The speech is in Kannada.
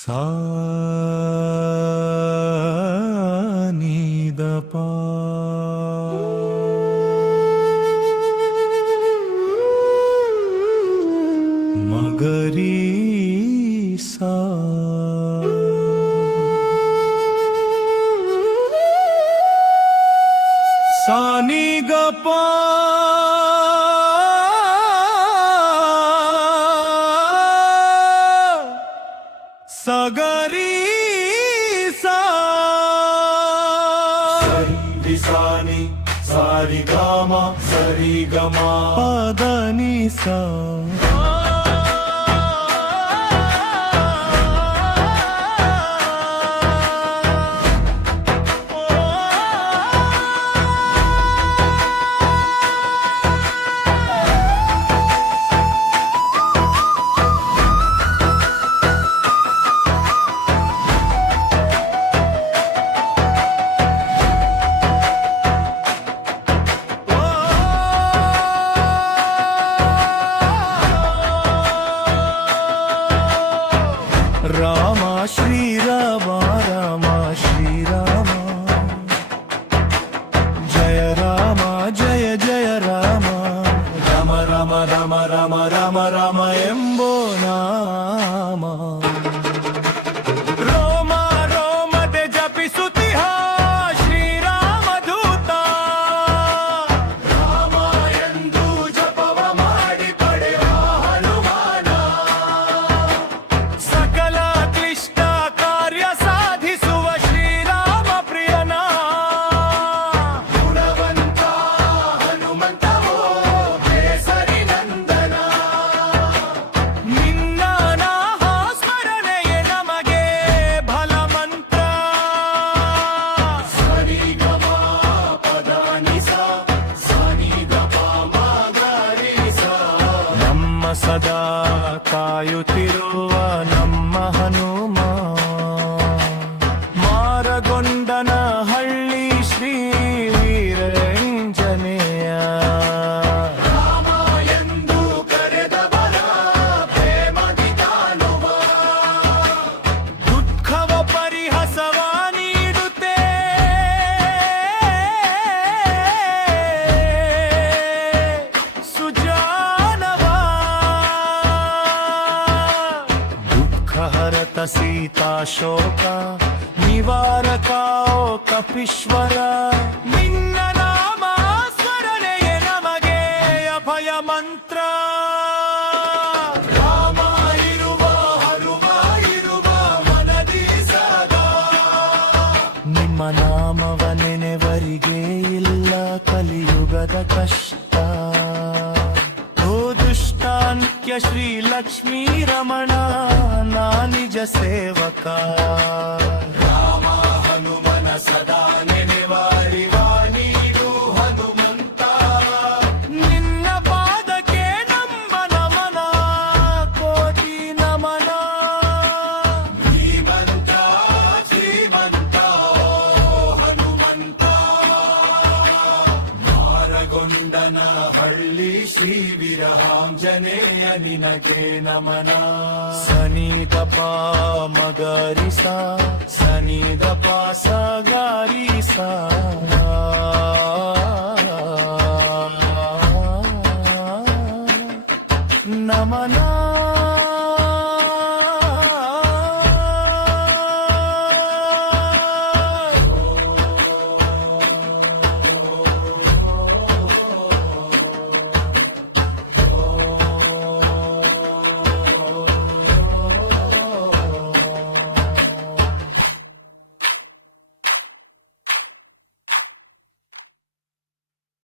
सा नी द पा मगरी सा सा नी ग पा सगरी सा सरी सानी सारी गामा सरी गमा पदनी सा राम श्री राम राम श्री राम जय राम जय जय राम राम राम राम राम राम राम ಎಂಬೋ ನಾಮ ರೋಮ ರೋಮದೆ ಜಪಿಸುತ್ತಿಹ ಶ್ರೀರಾಮ ದೂತ ರಾಮ ಎಂದು ಜಪವ ಮಾಡಿ ಪಡೆವ ಹನುಮಾನ ಸಕಲ ಕ್ಲಿಷ್ಟ ಕಾರ್ಯ ಸಾಧಿಸುವ ಶ್ರೀರಾಮ ಪ್ರಿಯನ ಗುಣವಂತ ಹನುಮಂತವೋ ಕೇಸರಿ ನಂದನ ನಿನ್ನ ನಾಮ ಸ್ಮರಣೆಯೇ ನಮಗೆ ಬಲ ಮಂತ್ರ ಸರಿ ಗಮ ಪದಾನಿ ಸಾ ಸನಿ ಗಪ ಮಗರಿ ಸಾ ನಮ್ಮ ಸದಾ ಕಾಯುತ್ತಿರುವ ನಮ್ಮ ಹನುಮ ಮಾರಗೊಂಡನ ಹಳ್ಳಿ ಶ್ರೀ ವೀರಂಜನೇಯ ರಾಮ ಎಂದು ಕರೆದವರ ಪ್ರೇಮದಿ ಕಾಣುವ ದುಃಖವ ಪರಿಹಸವ ನೀಡುತ್ತೆ ಸುಜಾನವ ದುಃಖ ಹರತ ಸೀತಾ ಶೋಕ ನಿವಾರಕ ಓ ಕಪೀಶ್ವರ ನಿನ್ನ ನಾಮ ಸ್ಮರಣೆಯೇ ನಮಗೆ ಅಭಯ ಮಂತ್ರ ರಾಮ ಇರುವ ಹನುಮ ಇರುವ ಮನದಿ ಸದಾ ನಿಮ್ಮ ನಾಮವ ನೆನೆವರಿಗೆ ಇಲ್ಲ ಕಲಿಯುಗದ ಕಷ್ಟ ಓ ದುಷ್ಟಾಂತ್ಯ ಶ್ರೀ ಲಕ್ಷ್ಮೀ ರಮಣ ನಾ ನಿಜ ಸೇವಕ ರಾಮ ಹನುಮನ ಸದಾ ನೆನೆವಾರಿವ ನೀನು ಹನುಮಂತ ನಿನ್ನ ಪಾದಕ್ಕೆ ನಮ್ಮ ನಮನ ಕೋಟಿ ನಮನ ಶ್ರೀಮಂತ ಶ್ರೀಮಂತ ಹನುಮಂತ ಮಾರಗೊಂಡನ ಹಳ್ಳಿ ಶ್ರೀ ವಿರಹಾಂಜನೇಯ ನಿನಗೆ ನಮನ ಸನಿ ದಪ ಮಗರಿ ಸಾ ಸನಿ ದಪ ಸಗರಿ ಸಾ ನಮನ